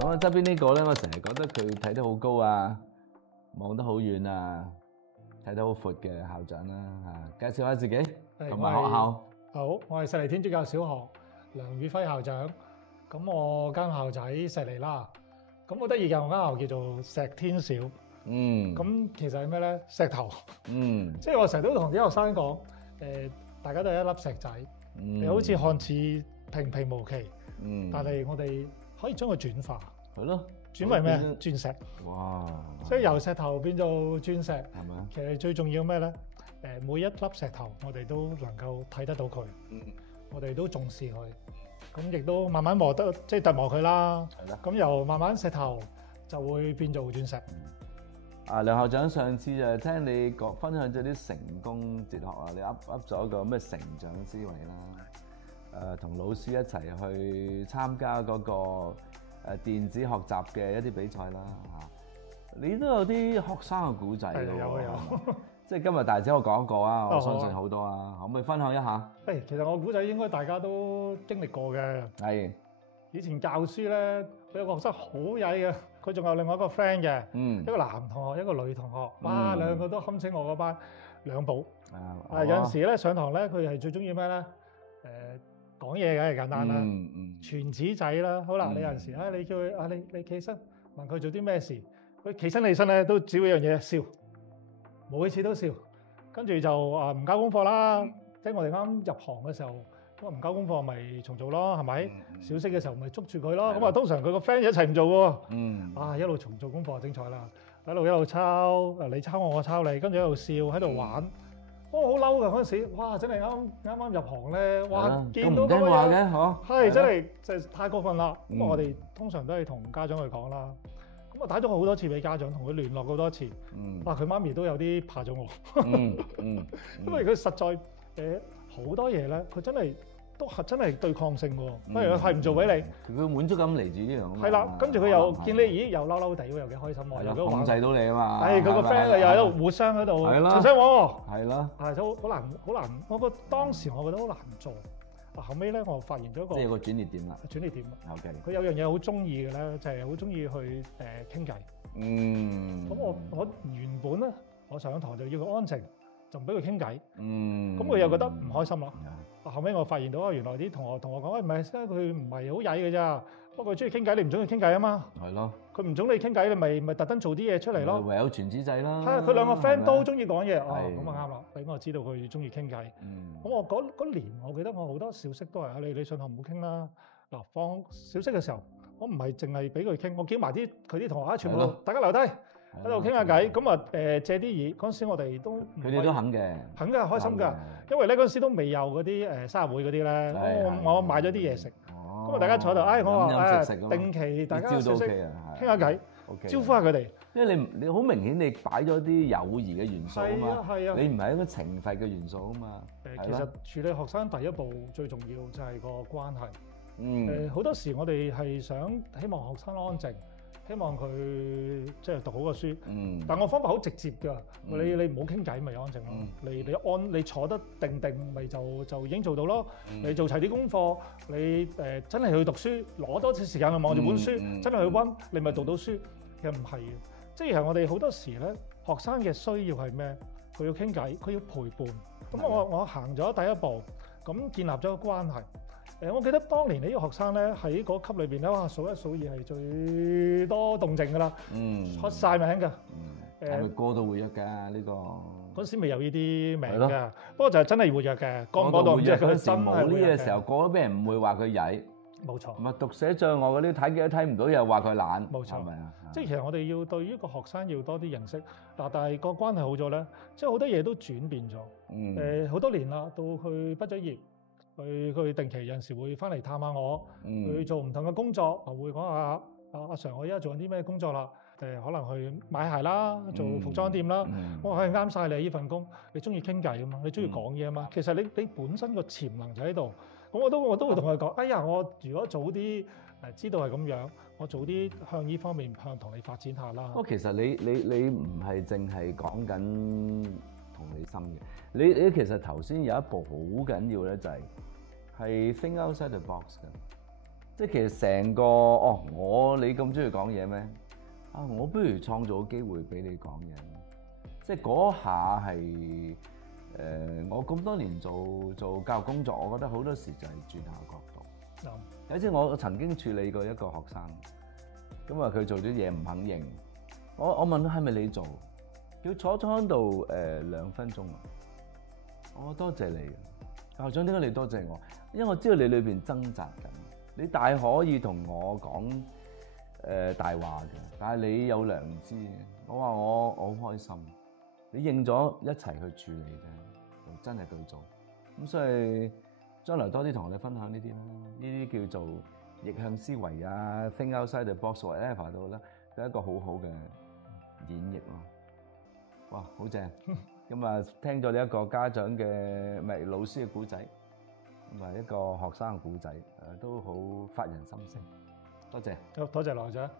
我側邊呢個咧，我成日覺得佢睇得好高啊，望得好遠啊，睇得好闊嘅校長啦嚇。介紹下自己同埋學校。好，我係石籬天主教小學梁宇輝校長。咁我間校就喺石籬啦。咁好得意嘅，我間校叫做石天小。咁其實係咩咧？石頭。即係我成日都同啲學生講，大家都係一粒石仔，你好似看似平平無奇，但係我哋可以將佢轉化。係咯，轉為咩？鑽石。哇！所以由石頭變做鑽石，係咪啊？其實最重要咩咧？每一粒石頭，我哋都能夠睇得到佢，我哋都重視佢，咁亦都慢慢磨得，即係琢磨佢啦。係啦。咁由慢慢石頭就會變做鑽石。梁校長，上次就聽你分享咗啲成功哲學啊，你噏咗個咩成長思維啦，同老師一齊去參加嗰個電子學習嘅一啲比賽啦嚇，你都有啲學生嘅古仔喎。有。即係今日大姐我講過啊，我相信好多啊，可唔可以分享一下？其實我古仔應該大家都經歷過嘅。係。以前教書咧，有個學生好曳嘅，佢仲有另外一個 friend 嘅，一個男同學，一個女同學，哇，兩個都堪稱我嗰班兩寶。有陣時咧上堂咧，佢係最中意咩咧？講嘢梗係簡單啦，傳紙仔啦。好啦，你有陣時你叫佢你企起身，問佢做啲咩事，佢企起身咧都只會一樣嘢笑，每次都笑，跟住就唔交功課啦。即係我哋啱入行嘅時候，咁唔交功課咪重做咯，係咪？小息嘅時候咪捉住佢咯。咁啊，通常佢個 friend 一齊唔做喎。一路重做功課精彩啦，一路抄，你抄我，我抄你，跟住喺度笑，喺度玩。我好嬲㗎嗰陣時，哇！真係啱入行咧，哇！見到咁嘅嘢，係真係真係太過分啦。咁我哋通常都係同家長去講啦。咁我打咗好多次俾家長，同佢聯絡好多次。哇！佢媽咪都有啲怕咗我。因為佢實在好多嘢咧，佢真係對抗性喎。不如佢係唔做俾你，佢滿足感嚟自呢樣。係啦，跟住佢又見你，咦？又嬲嬲地喎，又幾開心喎。又控制到你啊嘛。係佢個 friend 又喺度互相喺度重傷我。係咯。係都好難。當時我覺得好難做。後尾咧，我發現咗一個即係個轉捩點啦。轉捩點。OK。佢有樣嘢好中意嘅咧，就係好中意去傾偈。咁我原本咧，我上堂就要佢安靜，就唔俾佢傾偈。咁佢又覺得唔開心啦。後尾我發現到原來啲同學同我講，唔係，佢唔係好曳嘅咋，不過佢中意傾偈，你唔中意傾偈啊嘛。係咯。佢唔中意傾偈，你咪特登做啲嘢出嚟咯。唯有傳紙仔啦。係啊，佢兩個 friend 都中意講嘢，咁啊啱啦，俾我知道佢中意傾偈。咁我嗰年，我記得我好多小息都係你上堂唔好傾啦。嗱，放小息嘅時候，我唔係淨係俾佢傾，我叫埋佢啲同學全部大家留低喺度傾下偈。咁啊借啲嘢，嗰陣時我哋都佢哋都肯嘅，肯㗎，開心㗎。因為咧嗰陣時都未有嗰啲生日會嗰啲咧，我買咗啲嘢食，咁啊大家坐喺度，我話定期大家小息傾下偈，招呼下佢哋。因為你好明顯，你擺咗啲友誼嘅元素啊嘛，係啊，你唔係一個懲罰嘅元素啊嘛。其實處理學生第一步最重要就係個關係。好多時我哋係希望學生安靜。希望佢即係讀好個書，但我方法好直接㗎。你唔好傾偈咪安靜咯。你坐得定咪就已經做到咯。你做齊啲功課，你真係去讀書，攞多啲時間去望住本書，真係去溫，你咪讀到書。其實唔係嘅，即係我哋好多時咧，學生嘅需要係咩？佢要傾偈，佢要陪伴。咁我行咗第一步，咁建立咗個關係。我記得當年呢個學生咧喺嗰級裏邊咧，哇，數一數二係最多動靜噶啦，出晒名㗎。係咪過度活躍㗎呢個？嗰時未有呢啲名㗎，不過就係真係活躍嘅。過度活躍佢真係冇呢個時候，個都俾人誤會話佢曳。冇錯。唔係讀寫障礙嗰啲睇幾都睇唔到，又話佢懶。冇錯，係咪啊？即係其實我哋要對於個學生要多啲認識。但係個關係好咗咧，即係好多嘢都轉變咗。好多年啦，到佢畢咗業。佢定期有陣時會翻嚟探下我，去做唔同嘅工作，會講下阿 Sir，我而家做緊啲咩工作啦？可能去買鞋啦，做服裝店啦。我話係啱晒你呢份工，你中意傾偈啊嘛，你中意講嘢啊嘛。其實你本身個潛能就喺度。咁我都會同佢講，哎呀，我如果早啲知道係咁樣，我早啲向呢方面同你發展下啦。其實你唔係淨係講緊同理心嘅。你其實頭先有一步好緊要咧，就係 think outside the box 嘅。即係其實成個你咁中意講嘢咩？我不如創造個機會俾你講嘢。即係嗰下係我咁多年做教育工作，我覺得好多時就係轉下角度。有一次我曾經處理過一個學生，咁啊佢做咗嘢唔肯認，我問佢係咪你做？佢坐喺度2分鐘啊！我多謝你，校長點解你多謝我？因為我知道你裏邊掙扎緊，你大可以同我講大話嘅，但係你有良知。我話我好開心，你認咗一齊去處理啫，真係去做。咁所以將來多啲同我哋分享呢啲啦，呢啲叫做逆向思維啊 ，think outside the box whatever 到啦，都係一個好好嘅演繹咯。哇，好正！咁啊，聽咗呢一個家長嘅老師嘅故仔，咁啊一個學生嘅故仔，都好發人深省。多謝，多謝羅長。